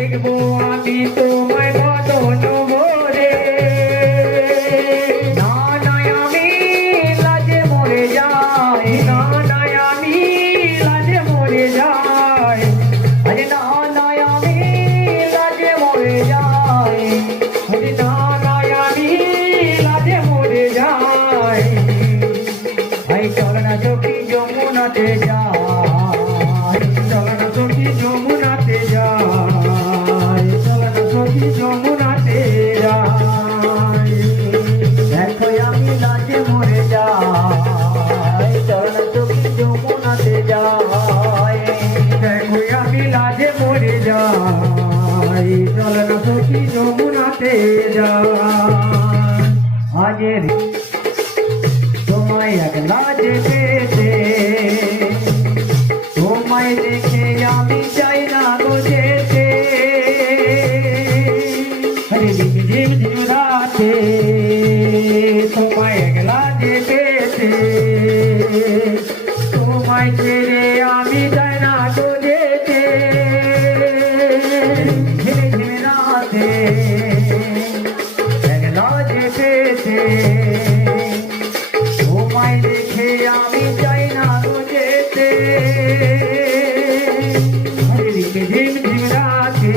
দেখবো আমি তোমায় বদন ভরে। না নয় আমি লাজে মরে যাই, না নয় আমি লাজে মরে যাই, আরে না নয় আমি লাজে মরে যাই, আরে না নয় আমি লাজে মরে যাই। ভাই চল না সখী যমুনাতে যাই, চল না সখী যমুনাতে যাই, চল না সখী যমুনাতে যাই। দেখো আমি লাজে মরে যাই, চল না সখী যমুনাতে যাই। দেখো আমি লাজে মরে যাই, চল না সখী যমুনাতে যাই। আজের তোমায় একলা যেতে, তোমায় দেখে আমি চাই না গো যেতে। আরে ঝিম ঝিম রাতে তোমায় একলা যেতে, তোমায় ছেড়ে আমি চাই না গো যেতে। ঝিম ঝিম রাতে একলা যেতে, তোমায় দেখে আমি চাই না গো যেতে। ঝিম ঝিম রাতে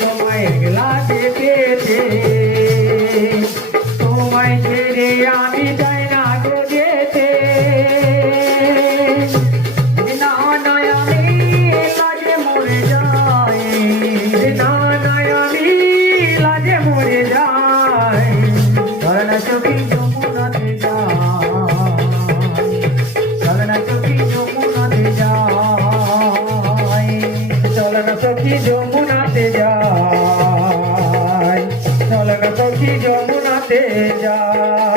তোমায় একলা যেতে, তোমায় ছেড়ে আমি চাই না গো যেতে। না নয় আমি লাজে মরে যাই, না নয় আমি লাজে মরে যাই। চল না সখী যমুনাতে যাই, চল না সখী যমুনাতে যাই, চল না সখী যমুনাতে যাই, চল না সখী যমুনাতে যাই।